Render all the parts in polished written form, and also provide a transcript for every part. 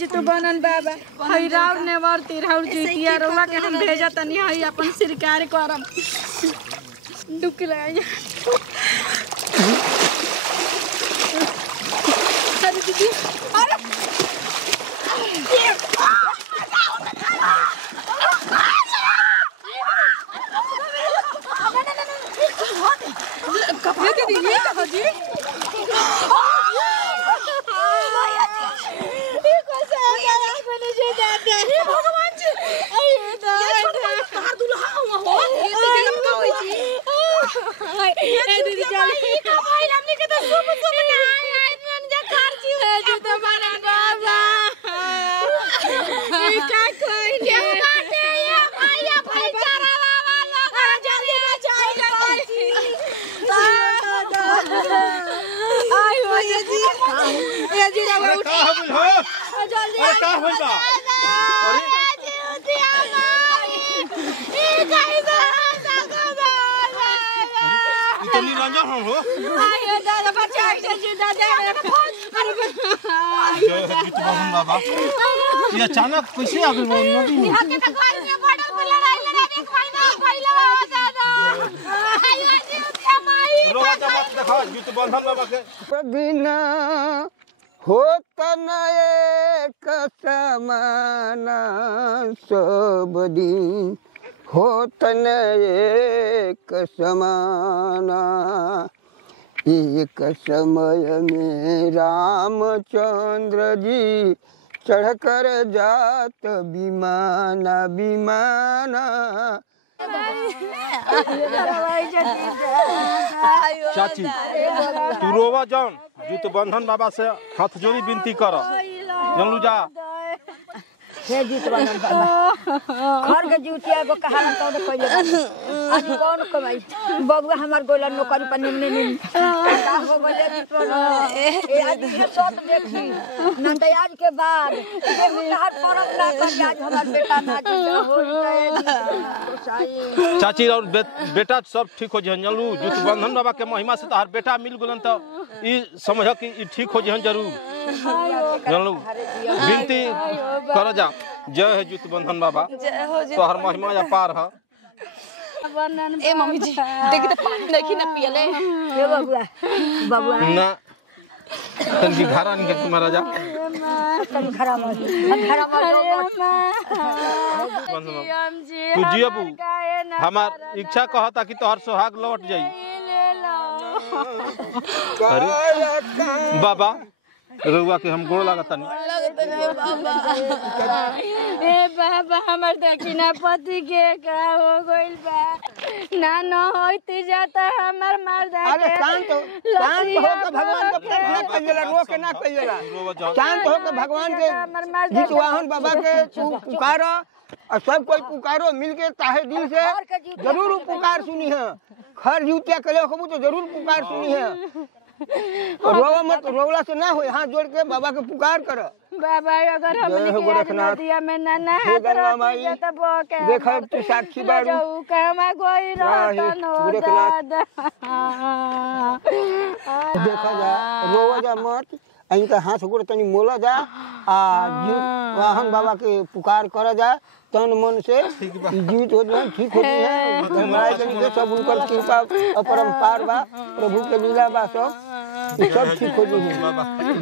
जितु बनन बाबा हई राउर नेवर तिरहुर जीतिया रोला के हम भेजा तनी हई अपन सरकार करम डुबकी लगाई अरे दीदी अरे ये दीदी ये कहाँ जी भगवान जी दीदी बाबा ये अचानक कैसे आ गई नदी में बिना होता न एक समाना सब दिन होता न एक समाना एक समय में रामचंद्र जी चढ़कर जात विमाना विमाना। चाची तू रोवा जान जुत बंधन बाबा से हाथ जोड़ी विनती कर जानलू जा हे जीत बंधन बाबा घर के जुटिया गो कहां तो कइले आज कौन कमाई बबुआ हमार गोला नौकरी पर निमने निम का हो गले जीत ए आज ये सब देखी नंद आज के बाद ये मुतार परम ना कर आज हमार बेटा ना हो जाए चाची और बेटा सब ठीक हो जहन जानलू जुत बंधन बाबा के महिमा से तोहार बेटा मिल गेलन त ई समझ कि ई ठीक हो जहन जरूर जानलू विनती कर जा जय है जुत बंधन बाबा तोहर महिमा अपार है। ए मम्मी जी देखी तो पानी नहीं ना पियले ए बबुआ बबुआ ना तनकी घरा निकल के महाराजा तन खरा मत तू जियबू हमार इच्छा कहता कि तोहर सोहाग लौट जाई। अरे बाबा रुआ के हम गोड़ लागता नहीं ए बाबा हमर दक्षिणा पति के का हो गइल बा ना न होइते जाता हमर मर्दा अरे शांत हो के भगवान को प्रार्थना कइला रो के ना कइला शांत हो के भगवान के जितवाहन बाबा के पुकारो और सब कोई पुकारो मिलके ताहे दिल से जरूर पुकार सुनी है खर जुतिया कले खबू तो जरूर पुकार सुनी है रोवा मत रोवला से ना होए हाथ जोड़ के बाबा के पुकार कर बाबा अगर हमने के नदिया में ना नहा तो तब के देख तू साक्षी बाड़ू जो कामा गोई रहतन हो दादा देखा जा रोवा जा मत इनका हाथ गोड़ तनी मोला जा आ वाहन बाबा के पुकार कर जा तन मन से जीवित हो जाए ठीक हो जाए हमारे के सब उनकर कृपा अपरंपार बा प्रभु के लीला बा सब ठीक हो जाए।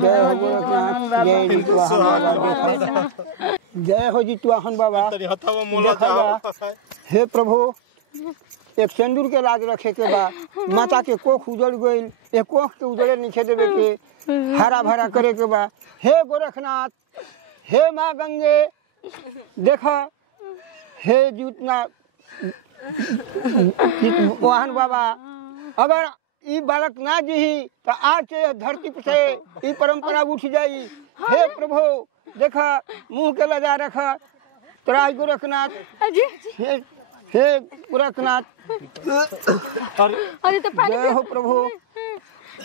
जय हो गोरखनाथ जय जितवाहन बाबा जय हो जितवाहन बाबा। हे प्रभु एक सिंदूर के लाज रखे के बा माता के कोख उजड़ गइल एक कोख के उजड़े नीचे देवे के हरा भरा करे के बा। हे गोरखनाथ हे माँ गंगे देखा हे जितना वाहन बाबा अगर ई बालक ना जी तो आज से धरती से ई परंपरा उठ जाई। हे प्रभु देखा मुंह के लजा रखा तोरा गोरखनाथ हे गोरखनाथ अरे तो जय हो प्रभु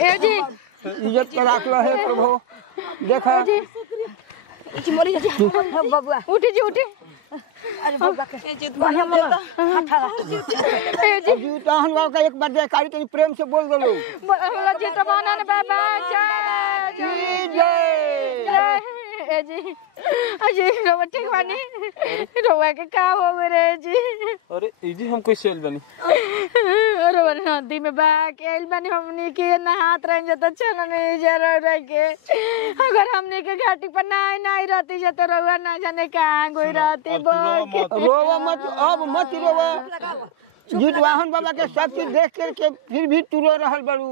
ए जी इज्जत का राखला है प्रभु देखा बबुआ उठी जी उठी अरे बबुआ के बढ़िया मत हटा जी तो हम लोग का एक बार जयकारी तो प्रेम से बोल दो जी तो बनन बाबा जय जय ए जी अजी रउआ ठीक बानी रउआ के का हो गए रे जी अरे इजी हम कैसे आइल बानी रउआ नदी में बा के आइल बानी हमनी के नहात रह जत चल नहीं जा रह के अगर हमनी के घाटी पर नहीं रहती जत रउआ ना जाने कहां गई रहती रोवा मत, अब मत रोवा। जुटवाहन बाबा के सब चीज देख के फिर भी तू रो रहल बड़ू।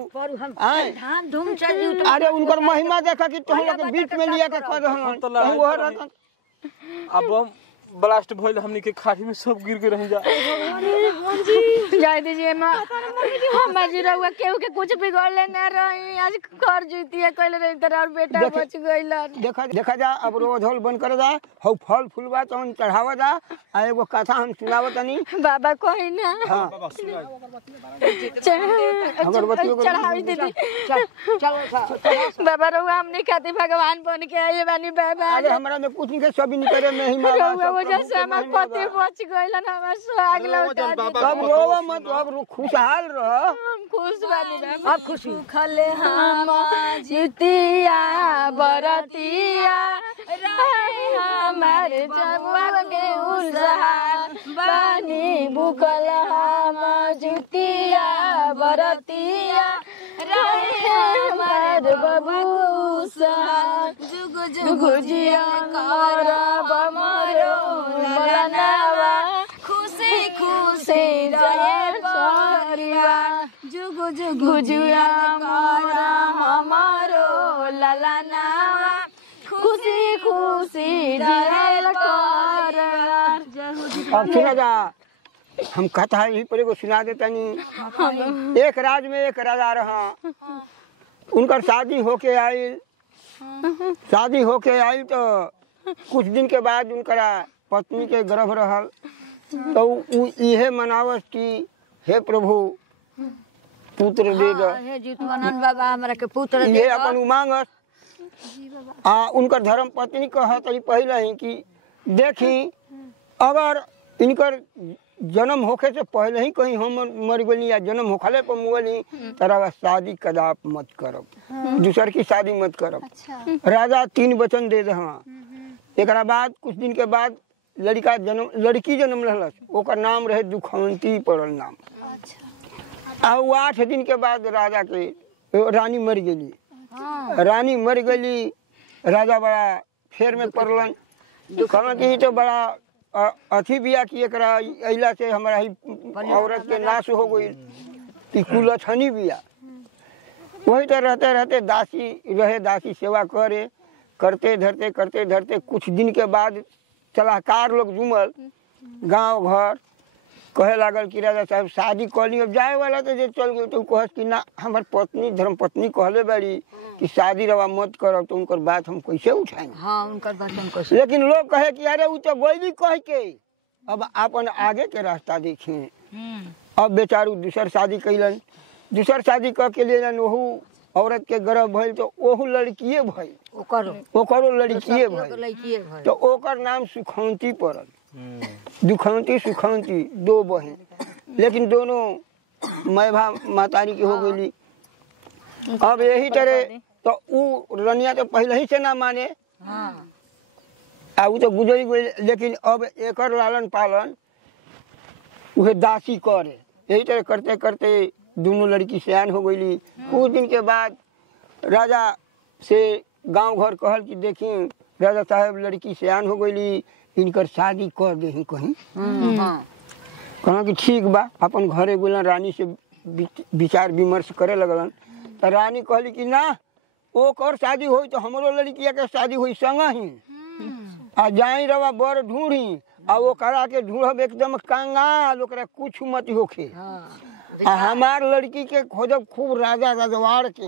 आए धाम धूम चल जूट अरे उनकर महिमा देखा कि तुम लोग के बीच में लिया के कह रहन तो कहीं वो रहन। अब हम ब्लास्ट भइल हमनी के खाड़ी में सब गिर के रह जा जाय दीजिए मां हम जी रउआ केहू के कुछ बिगड़ले ना रही आज कर जीतिए कहले रही तर और बेटा बच गइलन। देखा जा अब रोज होल बंद कर जा हौ फल फूलवा तो हम चढ़ावा जा आ एगो कथा हम सुनावत तनी बाबा कोई ना हां अगरबत्ती चढ़ाई दीदी चलो बाबा रउआ हमने खातिर भगवान बन के आए बानी बाबा अरे हमरा में कुछ नहीं के सब निकरे में ही रउआ वजह से हमार पति बच गइलन हमर सुहाग लौटा दी अब रोवा मत, अब खुशहाल रह। हम खुश बानी बाबा अब खुशी खले हम जितिया बरतिया रहे हमार जमुआ के उल्लास बानी भूखल हम जितिया बरतिया रहे हमार बबूसा जुग जुग जिया कर बमरो मलनावा खुशी खुशी रहे परिवार जुग जुग जिया कर हमारो ललनावा खुशी खुशी रहे परिवार। अब सुना जा हम कथा यही पर एगो सुना देता नहीं। एक राज में एक राजा रहा उनकर शादी होके आई तो कुछ दिन के बाद उनकरा पत्नी के गर्भ रहल तो इहे मनावस कि हे प्रभु पुत्र दे दो। हे जीतवानंद बाबा हमरा के पुत्र दे ये अपन उमांगस उनकर धर्म पत्नी कहत पहले ही कि देखी अगर इनकर जन्म होखे से पहले ही कहीं हम मर गई या जन्म होखले पर मुगली तरह शादी कदाप मत करब, दूसर की शादी मत करब। राजा 3 वचन दे दहा। एक बाद कुछ दिन के बाद लड़की जन्म रहलस ओकर नाम रहे दुखवंती पड़ल नाम। आ 8 दिन के बाद राजा के रानी मर गई। रानी मर गई राजा बड़ा फेर में पड़लन दुखवंती तो बड़ा अथी बिया कि एकरा अइला से हमारा ही औरत के नाश हो गई कि कुलछनी बिया। वही तो रहते रहते दासी सेवा करते धरते कुछ दिन के बाद सलाहकार लोग जुमल गांव घर कहे लागल कि राजा साहब शादी कली। अब जाए वाला तो जे चल गए तो कहस कि ना हमार पत्नी धर्म पत्नी कहले बाड़ी कि शादी रवा मत करब तो उनकर बात हम कैसे उठाएं। हाँ उनकर बात हम कैसे। लेकिन लोग कहे कि अरे वो तो गोली कह के अब अपन आगे के रास्ता देखें। अब बेचारू दूसर शादी कैलन, दूसर शादी कह के लेलन ओहू औरत के गर्भ भइल तो ओहू लड़किए भइल ओकरो लड़किए भइल तो ओकर नाम सुखवंती पड़ल। दुखवंती सुखवंती 2 बहन लेकिन दोनों मैभा मातारी की हो गई। अब यही तरह तो ऊ रनिया तो पहले ही से ना माने ऊ तो गुजरी गई। लेकिन अब एकर लालन पालन उहे दासी करे। यही तरह करते करते दोनों लड़की सयान हो गई। कुछ दिन के बाद राजा से गांव घर कहल कि देखी राजा साहब लड़की सयान हो गई इनकर शादी कर दे कहीं। कहा कि ठीक बा। अपन घरे गेलन रानी से विचार विमर्श करे लगलन तो रानी कहली कि ना ओकर शादी होई तो हमरो लड़किया के शादी होई संग ही आ जाई रवा बर ढूंढी आ ओकरा के ढूंढब एकदम कंगाल ओकरा कुछ मत होखे। आ हमार लड़की के खोजब खूब राजा रजवाड़ के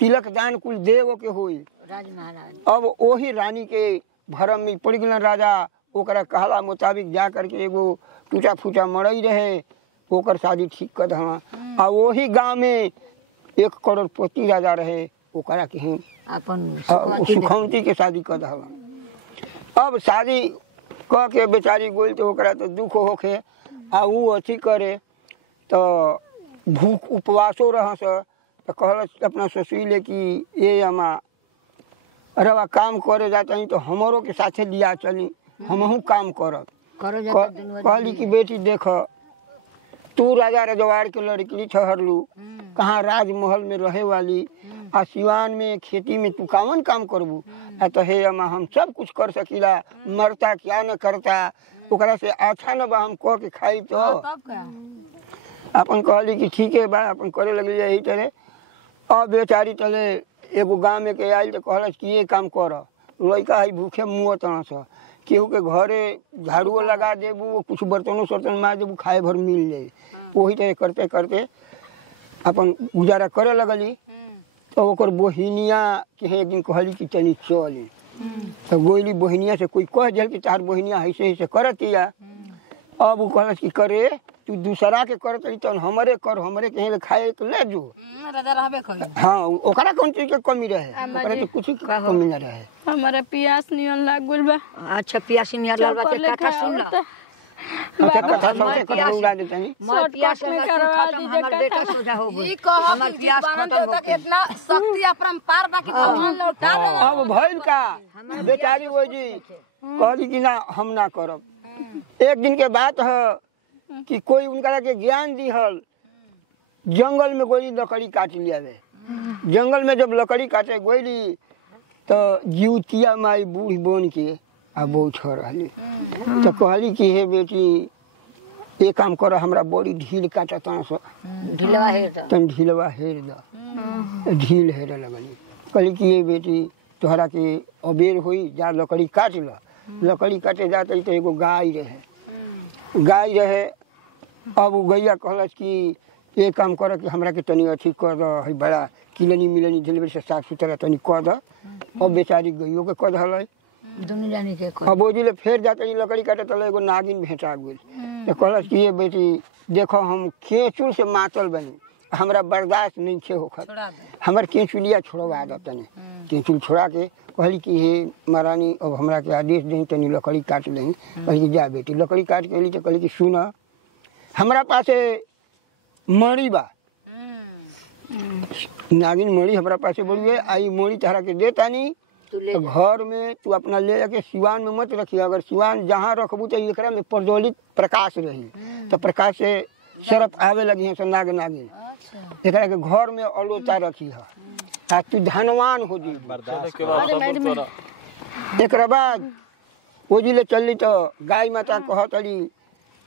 तिलक दान कुल देव के होई। अब वही रानी के भरम में पड़ गए राजा ओकरा कहला मुताबिक जा करके एगो टूटा फूटा मरई रहे ओकर शादी ठीक कर दहा। आ वही गांव में 1 करोड़पति राजा रहे ओकरा के अपन सुखवंती के शादी कर दहा। अब शादी कह के बेचारी गोल तो ओकरा तो दुख होखे आ ऊ अथी करे तो भूख उपवासो रहस तो कहल अपना ससुर ले कि ये अमा अरे वह काम करे जाता नहीं तो हमारो के साथे लिया चली हमहू काम करब। करो जाता दिन कहली कि बेटी देख तू राजा रजवाड़ के लड़की ठहरलू कहाँ राजमहल में रहे वाली आ सिवान में खेती में तू कामन काम करबू आ तो हे अम्मा हम सब कुछ कर सकीला मरता क्या न करता ओकरा से अच्छा न बा हम कह के खाई तो तब का अपन कहली कि ठीक है बा अपन करे लगली यही तरह। अब बेचारी तले एगो गाँव में के आयल तो कहलस कि ये काम कर लड़का है भूखे मुँह तना से केहू के घरे झाड़ुओ लगा देबू कुछ बर्तनों सर्तन मार देबू खाए भर मिल जाए। वही तरह करते करते अपन गुजारा करे लगली। तो ओकर बहिनिया के एक दिन कहली कि तनी चली तो गोली बहिनिया से कोई कह दिल कि तार बहिनिया ऐसे ऐसे करतिया। अब वो कहलस कि करे तू दूसरा के करत तो हमरे कर हमरे कहीं खाए के ले जो राजा रहबे करी। हाँ ओकरा कौन चीज के कमी रहे ओकरा तो कुछ कमी न रहे। हमारा प्यास नियन लाग गुल बा। अच्छा पियासी नियर लाल बात के कथा सुन अच्छा कथा सबसे कथा उड़ा देता नहीं मोर पियास में करवा दीजिए हमर बेटा सोजा हो गई हमर पियास खत्म हो गई इतना शक्ति अपरंपार बाकी भगवान लौटा दे। अब भइल का बेचारी वो जी कहली कि ना हम ना करब। एक दिन के बात है कि कोई उनका के ज्ञान दिहल जंगल में गोली लकड़ी काट लिया वे। जंगल में जब लकड़ी काटे गोली तो जीवतिया माई बूढ़ बोन के आ बहुत रही तो कहली कि हे बेटी ये काम कर हमरा बड़ी ढील काटा ढिलवा हेर तन ढीलवा हेर द ढील हेरे लगली। कहली कि ये बेटी तोहरा के अबेर हुई जा लकड़ी काट ल। लकड़ी काटे जाते तो एगो गाय रहे। अब वो गैया कहलस कि ये काम कर कि हमरा के तनी अथी कर द बड़ा किलनी मिलनी दिलबे से साफ सुथरा तनी कर द। अब बेचारी गैयो के कह दल दोनों जानी के अब वो जिले फेर जाते लकड़ी काटे तो एगो नागिन भेटा गेल तो कहलस कि ये बेटी देखो हम केचुल से मातल बनी हमरा बर्दाश्त नहीं छे होखत हमर केचुलिया छोड़वा द तनी केचुल छोड़ा के कहली कि हे महारानी अब हमरा के आदेश दी तनी लकड़ी काट ली। कहली कि जा बेटी लकड़ी काट के ली तो कहली कि सुन हमरा पास मणि बा नागिन मणि हमरा पास बोलिए आई मणि तहरा के दे तानी तो घर में तू अपना ले जाके सिवान में मत रखिए। अगर सिवान जहाँ रखबू तो एकरा में प्रज्वलित प्रकाश रही तो प्रकाश से सरफ आवे लगी है नाग नागिन एकरा के घर में अलोता रखी है तू धनवान हो जी। एक बाद वो जिले चलली तो गाय माता कहतली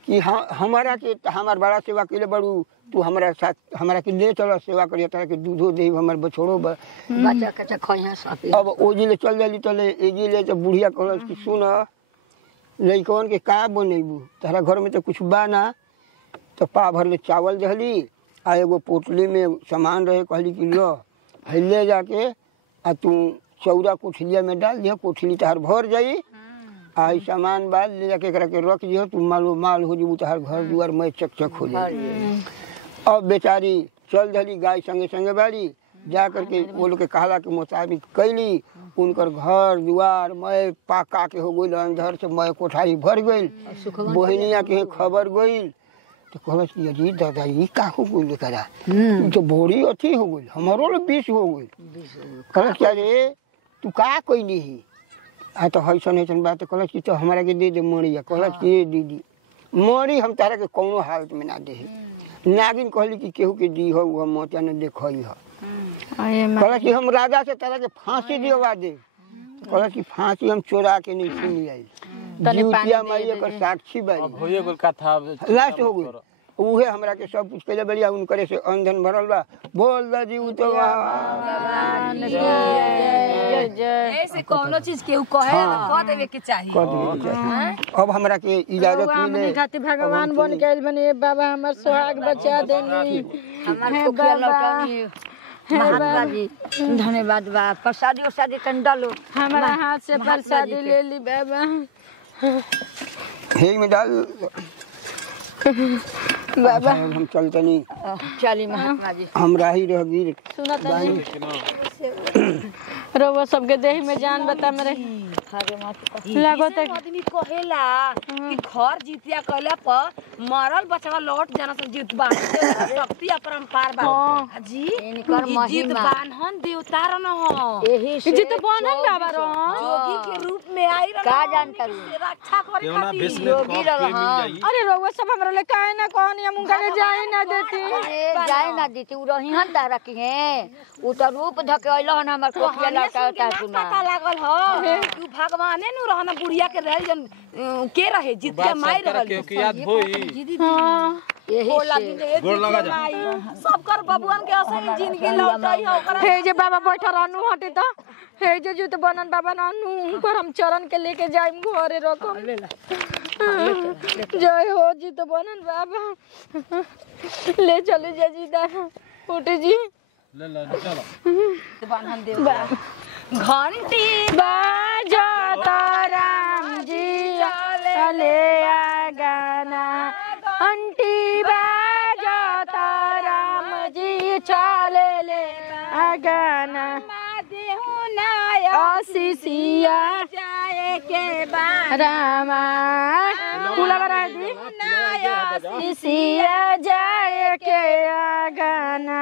कि हमारा के हमार बड़ा सेवा के बड़ू तू हमारा साथ हमारा के ले चल सेवा करिए तरह के दूधो दे हमार बछोड़ो बच्चा कच्चा खइया सब। अब ओ जिले चल जाली तले ए जिले तो बुढ़िया कहलस कि सुन लइकवन के का बनेबू तारा घर में तो कुछ बा ना तो पा भर ले चावल दहली आ एगो पोटली में सामान रहे कहली कि लो ले जाके आ तू चौरा कोठलिया में डाल दिया कोठली तहार भर जाई आ सामान बाद ले जाके एकरा के रख दियो तू मालो माल हो जीबू तहार घर दुआर में चकचक हो जाई। अब बेचारी चल दली गाय संगे संगे बाड़ी जा करके वो लोग के कहला के मुताबिक कैली उनकर घर दुआर मय पाका के हो गई अंदर से मय कोठारी भर गई। बहनिया के खबर गई तो कहलस कि अजी दादा ये का हो गई करा तो बोरी अथी हो गई हमारो ले 20 हो गई। कहलस क्या रे तू का कैली ही आ तो ऐसन बात कहलस कि तो हमारा के दे दे मणिया। कहलस कि ये दीदी मणि हम तारा के कौनो हालत में ना दे। नागिन कहली कि केहू के दी हो हम मोतिया ने देखई हो। कहलस कि हम राजा से तारा के फांसी दिलवा दे। कहलस कि फांसी हम चोरा के नहीं सुन आई जीवतिया माई एकर साक्षी बाई होए गोल कथा लास्ट हो गई उहे हमरा के सब कुछ कइले बढ़िया उनकरे से अंधन भरल बा बोल द जीव तो ऐसे कोनो चीज केहू कहे कह देवे के चाहिए। अब हमरा के इजाजत मिले खातिर भगवान बन के आइल बनी बाबा हमर सुहाग बचा देनी हमार सुखिया लौटानी महात्मा जी धन्यवाद बा। प्रसादी उसादी तन डालो हमारा हाथ से प्रसादी ले ली बाबा हे में डाल बाबा हम चलतनी चली महात्मा जी हम राही रह गिर सुना तनी रोवा सबके देह में जान बता मेरे लागो तक आदमी कहेला कि घर जीतिया कहला पर मरल बचवा लौट जाना से जीतबा शक्ति अपरंपार बा जी इनकर जीत महिमा बान्हन देवता न हो यही से जीत बनन बाबा रो जोगी के रूप में आई रहा का जानता रू रक्षा करे केवना खातिर भेष में कब के मिल जाई अरे रोवा सब हमरा ले काहे ना कहनी हम उनका के जाए ना देती जाए ना दीती उ रही हन तारा की है उ त रूप धके अइलो हन हमर कोठिया लौटा सुना पता लागल हो तू भगवाने नु रहना बुढ़िया के रहल जन के रहे जीत के माई रहल के याद होई हां यही से गोड़ लगा जा सब कर बबुआन के असली जिंदगी लौटाई हो ओकरा हे जे बाबा बैठा रहनु हटे त हे जे जुत बनन बाबा नानू पर हम चरण के लेके जाइम घरे रखम जय हो जी तो बनन बाबा ले चले जा जी दा उठे जी ले ले चलो बांधन देव घंटी बाजा राम जी चले आ गाना घंटी बाजा राम जी चले ले आ गाना आशीषिया जाए के बाद रामा फूला बना दी आशीषिया जाए के आ गाना